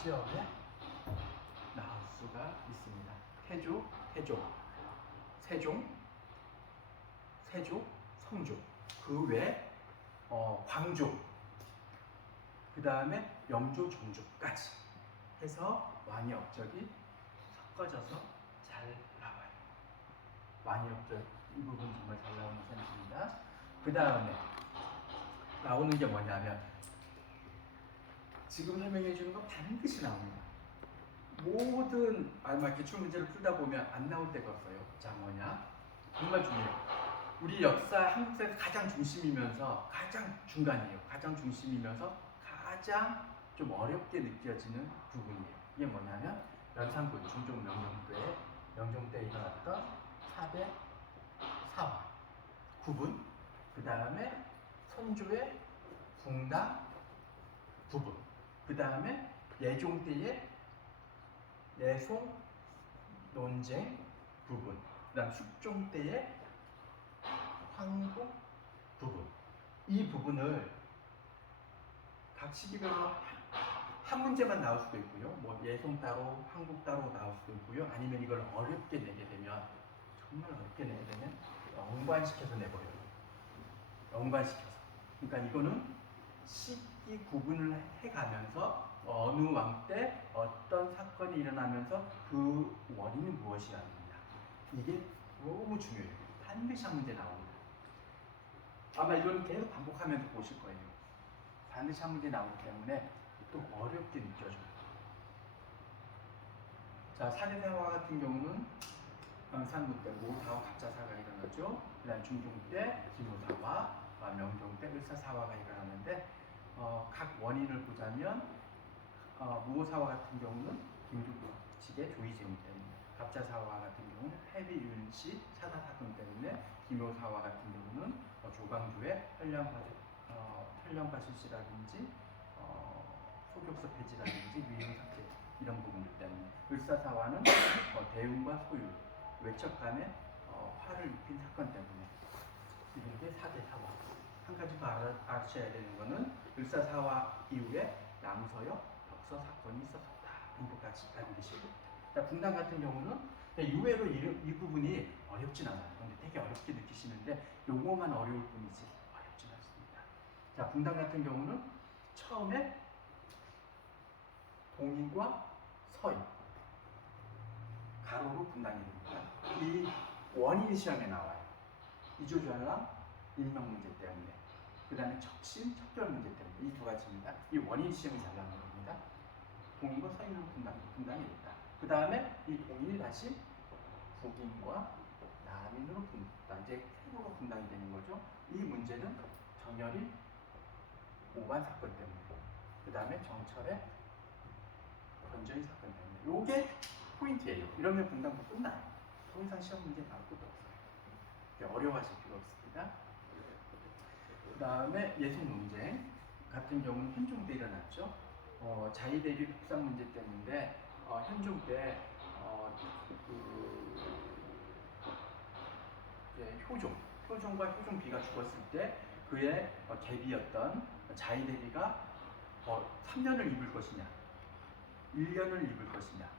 시험에 나올 수가 있습니다. 태조, 세종, 성조, 그 외 광조, 그 다음에 영조, 정조까지 해서 왕의 업적이 섞어져서 잘 나와요. 왕의 업적 이 부분 정말 잘 나오는 셈입니다. 그 다음에 나오는 게 뭐냐면 지금 설명해 주는 거 반드시 나옵니다. 모든 기출 문제를 풀다 보면 안 나올 때가 없어요. 자, 뭐냐? 정말 중요해요. 우리 역사 한국사에서 가장 중심이면서 가장 중간이에요. 가장 중심이면서 가장 좀 어렵게 느껴지는 부분이에요. 이게 뭐냐면 연산군 중종 명종 때 일어났던 4대 사화 구분, 그 다음에 선조의 궁당 부분, 그 다음에 예종 때의 예송 논쟁 부분, 그 다음 숙종 때의 황국 부분. 이 부분을 각 시기별로 한 문제만 나올 수도 있고요. 뭐 예송 따로, 황국 따로 나올 수도 있고요. 아니면 이걸 어렵게 내게 되면, 정말 어렵게 내게 되면 연관시켜서 내버려요. 연관시켜서. 그러니까 이거는 시기 구분을 해가면서 어느 왕 때 어떤 사건이 일어나면서 그 원인이 무엇이라는 겁니다. 이게 너무 중요해요. 반드시 한 문제 나옵니다. 아마 이건 계속 반복하면서 보실 거예요. 반드시 한 문제 나오기 때문에 또 어렵게 느껴져요. 자, 사대사화 같은 경우는 상국 때 모사와 갑자사가 일어나죠. 그 다음 중종 때 기노사화, 명종 때 을사사화가 일어나는데 각 원인을 보자면 무오사화 같은 경우는 김두직의 조이제문 때문에, 갑자사화 같은 경우는 패비윤씨 사사 사건 때문에, 기묘사화 같은 경우는 조광조의 현령과실씨라든지 소격서 폐지라든지 위임 삭제 이런 부분들 때문에, 을사사화는 대운과 소유, 외척 간의 화를 입힌 사건 때문에. 이런 게 4대 사화. 한 가지 더 아셔야 되는 거는 을사사화 이후에 남서역 벽서 사건이 있었다. 정도까지 알고 계시고. 분당 같은 경우는 의외로 이 부분이 어렵진 않아요. 근데 되게 어렵게 느끼시는데 요거만 어려울 뿐이지 어렵진 않습니다. 자, 분단 같은 경우는 처음에 동인과 서인 가로로 분단이 됩니다. 이 원인 시험에 나와요. 이조전랑 일명 문제 때문에, 그 다음에 척심, 척결 문제 때문에 이 두 가지입니다. 이 원인 시험이 잘 나오는 겁니다. 동인과 서인으로 분단이 됐다. 그 다음에 이 동인이 다시 북인과 남인으로 분단, 이제 세로가 분단이 되는 거죠. 이 문제는 정열이 오반 사건 때문에, 그 다음에 정철의 건전이 사건 때문에. 요게 포인트예요. 이러면 분단도 끝나요. 더 이상 시험 문제 나올 것도 없어요. 어려워하실 필요 없습니다. 그 다음에 예속 논쟁 같은 경우는 현종 때 일어났죠. 자의 대비 복상 문제 때문에 현종 때 효종과 효종 B가 죽었을 때 그의 계비였던 자의 대비가 3년을 입을 것이냐, 1년을 입을 것이냐,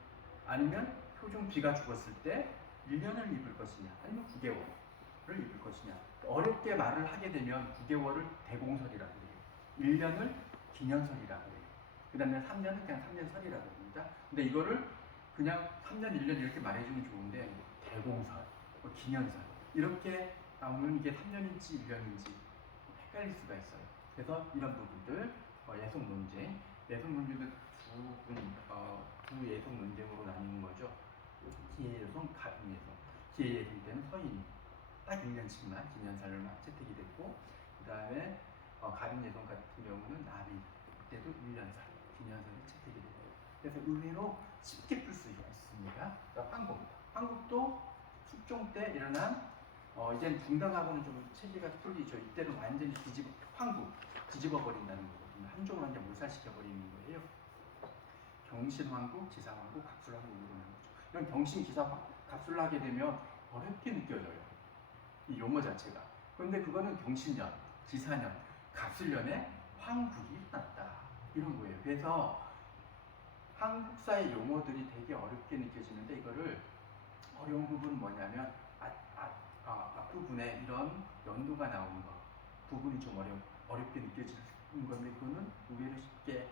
아니면 효종 B가 죽었을 때 1년을 입을 것이냐, 아니면 9개월을 입을 것이냐. 어렵게 말을 하게 되면 9개월을 대공설이라고 해요. 1년을 기년설이라고 해요. 그 다음에 3년은 그냥 3년설이라고 합니다. 근데 이거를 그냥 3년, 1년 이렇게 말해주면 좋은데 대공설, 기년설 이렇게 나오면 이게 3년인지 1년인지 헷갈릴 수가 있어요. 그래서 이런 부분들 예속 논쟁, 예속 논쟁은 두 예속 논쟁으로 나뉘는 거죠. 기해예속, 가빈예속. 기해예속 때는 서인이 딱 1년씩만 기년설만 채택이 됐고, 그 다음에 가빈예속 같은 경우는 남이 그때도 1년설, 기년설이 채택이 되고. 그래서 의외로 쉽게 풀 수 있습니다. 황국도 숙종 때 일어난 이젠 분당하고는 좀 체계가 풀리죠. 이때는 완전히 뒤집어 버린다는 거거든요. 한종을 완전 몰살시켜 버리는 거예요. 경신왕국, 지사왕국, 갑술왕국으로 나는 거죠. 이런 경신, 기사, 갑술을 하게 되면 어렵게 느껴져요. 이 용어 자체가. 그런데 그거는 경신년, 지사년, 갑술년에 황국이 났다. 이런 거예요. 그래서 한국사의 용어들이 되게 어렵게 느껴지는데 이거를 어려운 부분은 뭐냐면 앞부분에 이런 연도가 나오는 거 부분이 좀 어렵게 느껴지는 건데 그거는 의외로 쉽게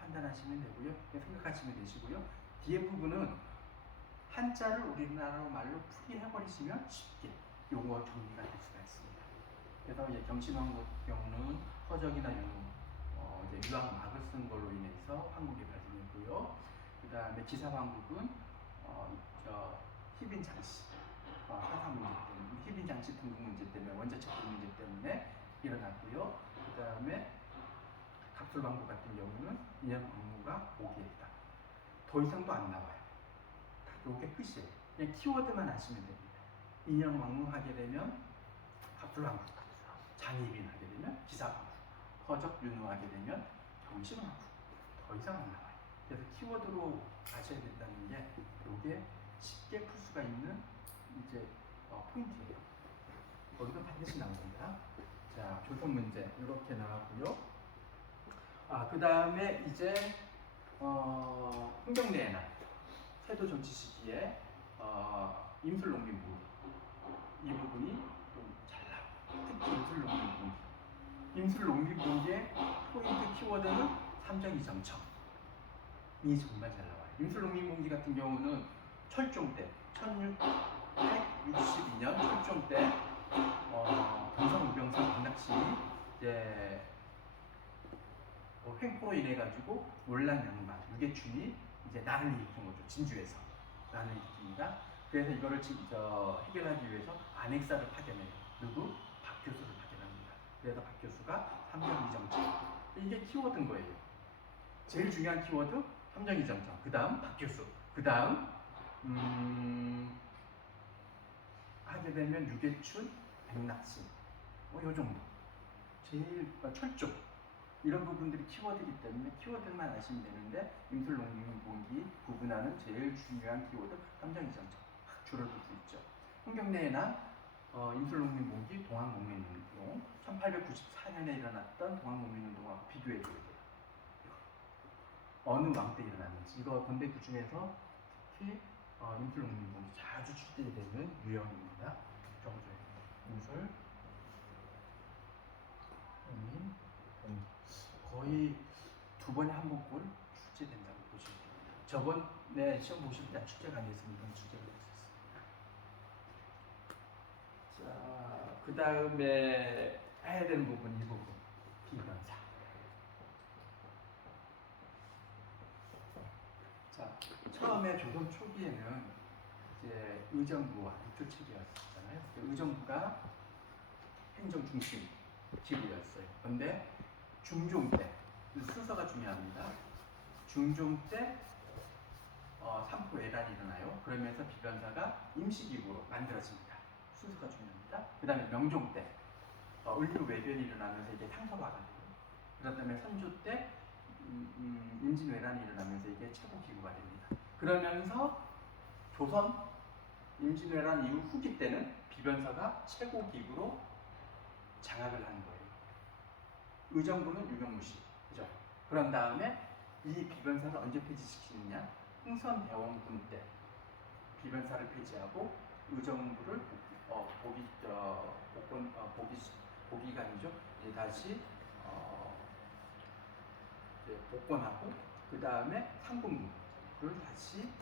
판단하시면 되고요. 생각하시면 되시고요. 뒤에 부분은 한자를 우리나라 말로 풀이해버리시면 쉽게 용어 정리가 될 수가 있습니다. 그래서 이제 경신왕국 경우는 허적이나 이제 유황막을 쓴 걸로 인해서 한국이 발생했고요. 그 다음에 기사왕국은 희빈 장씨 사상 문제 때문에, 희빈 장씨 등록 문제 때문에, 원자 책임 문제 때문에 일어났고요. 그 다음에 갑술왕국 같은 경우는 인양 왕무가 오기했다. 더 이상도 안 나와요. 요게 끝이에요. 그냥 키워드만 아시면 됩니다. 인양 왕무 하게 되면 갑술왕국, 장희빈 하게 되면 기사왕국, 허적 윤후 하게 되면 경신왕국. 더 이상 안 나와요. 그래서 키워드로 아셔야 된다는 게 요게 쉽게 풀 수가 있는 이제 포인트예요. 거기도 반드시 나옵니다. 자, 조선 문제 이렇게 나왔고요. 그 다음에 이제 흥경내의 날 세도 정치 시기에 임술농민부 이 부분이 좀 잘 나와요. 특히 임술농민부. 임술농민부의 포인트 키워드는 삼정이정청이 정말 잘 나와요. 임술농민bun기 같은 경우는 철종 때 1662년 철종 때 경성 우병사 박낙시 이제 횡포로 인해 가지고 놀란 양반 유계춘이 이제 난을 일으킨 거죠. 진주에서 난을 일으킵니다. 그래서 이거를 해결하기 위해서 안핵사를 파견해요. 누구? 박교수를 파견합니다. 그래서 박교수가 삼정이정청 이게 키워드인 거예요. 제일 중요한 키워드 삼정이정청. 그 다음 박교수. 그 다음 하게 되면 유계춘, 백낙신 요 정도. 제일 철종 이런 부분들이 키워드이기 때문에 키워드만 아시면 되는데 임술농민bun기 구분하는 제일 중요한 키워드 삼정이정청 확 줄어들 수 있죠. 흥경내의 날 임술농민bun기 동학농민운동 1894년에 일어났던 동학농민운동하고 비교해 줘야 돼요. 어느 왕 때 일어났는지. 이거 근데 그 중에서 특히 임술농민bun기 자주 출제되는 유형입니다. 적어줘야 돼요. 임술농민 번에 한 번꼴 출제된다고 보시면 됩니다. 저번에 시험 보실 때 출제가 안 됐으면 이번 출제가 됐었습니다. 자, 그 다음에 해야 되는 부분 이 부분 비변사. 자, 처음에 조선 초기에는 이제 의정부와 이틀체제였잖아요. 의정부가 행정 중심 지구였어요. 그런데 중종 때, 순서가 중요합니다. 중종 때 삼포외란이 일어나요. 그러면서 비변사가 임시기구로 만들어집니다. 순서가 중요합니다. 그 다음에 명종 때 을류외변이 일어나면서 이게 상서화가 돼요. 그 다음에 선조 때 임진왜란이 일어나면서 이게 최고기구가 됩니다. 그러면서 조선 임진왜란 이후 후기 때는 비변사가 최고기구로 장악을 하는 거예요. 의정부는 유명무시. 그죠? 그런 다음에 이 비변사를 언제 폐지시키느냐? 흥선대원군 때 비변사를 폐지하고 의정부를 복위가 아니죠. 이제 다시 이제 복권하고 그 다음에 상군부를 다시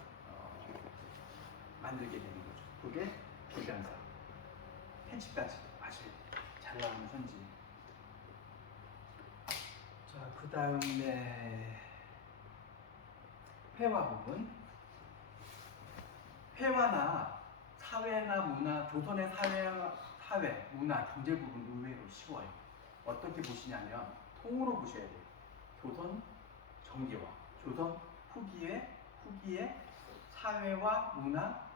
만들게 되는 거죠. 그게 비변사. 편집까지 아시죠? 잘 나오는 선지. 자, 그 다음에 회화 부분. 회화나 사회나 문화, 조선의 사회, 문화, 경제 부분 의외로 쉬워요. 어떻게 보시냐면 통으로 보셔야 돼요. 조선 전기와 조선 후기의 사회와 문화,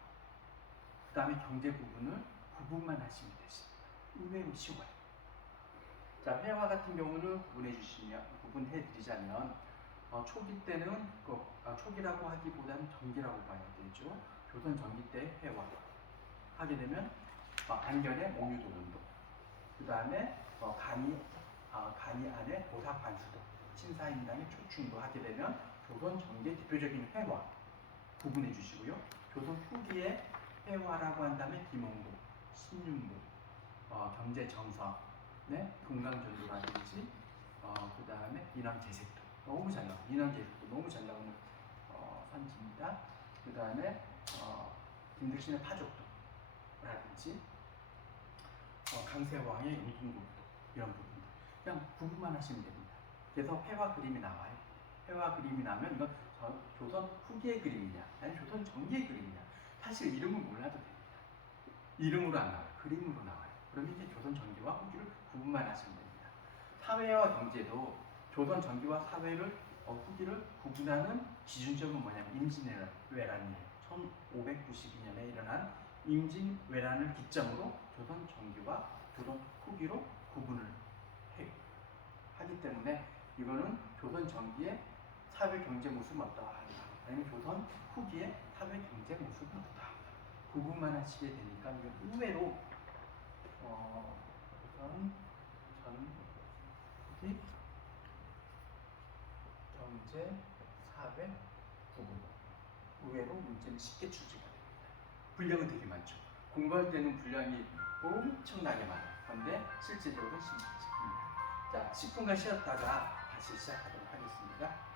그 다음에 경제 부분을 구분만 하시면 되십니다. 의외로 쉬워요. 자, 회화 같은 경우는 구분해 드리자면 초기 때는 초기라고 하기보다는 전기라고 봐야 되죠. 조선 전기 때 회화 하게 되면 안견의 몽유도론도, 그 다음에 간이 안에 도사관수도, 신사임당의 초충도 하게 되면 조선 전기의 대표적인 회화 구분해 주시고요. 조선 후기의 회화라고 한다면 김홍도, 신윤도, 경제정서, 네, 금강전도라든지 그 다음에 인왕제색도 너무 잘 나오고, 인왕제색도 너무 잘 나오는 선지입니다. 그 다음에 김득신의 파족도라든지 강세왕의 용통국도, 이런 부분들 그냥 구분만 하시면 됩니다. 그래서 회화 그림이 나와요. 회화 그림이 나면 이건 조선 후기의 그림이냐 아니면 조선 전기의 그림이냐, 사실 이름은 몰라도 됩니다. 이름으로 안 나와요. 그림으로 나와요. 그러면 이제 조선 전기와 후기를 구분만 하시면 됩니다. 사회와 경제도 조선 전기와 사회를 후기를 구분하는 기준점은 뭐냐면 임진왜란이에요. 1592년에 일어난 임진왜란을 기점으로 조선 전기와 조선 후기로 구분을 해요. 하기 때문에 이거는 조선 전기의 사회 경제 모습은 어떠하다, 아니면 조선 후기의 사회 경제 모습은 어떠하다, 구분만 하시게 되니까 이게 의외로 조선 전기 경제 사회 구분, 의외로 문제는 쉽게 출제가 됩니다. 분량은 되게 많죠. 공부할 때는 분량이 엄청나게 많아요. 그런데 실제적으로 쉽습니다. 자, 10분간 쉬었다가 다시 시작하도록 하겠습니다.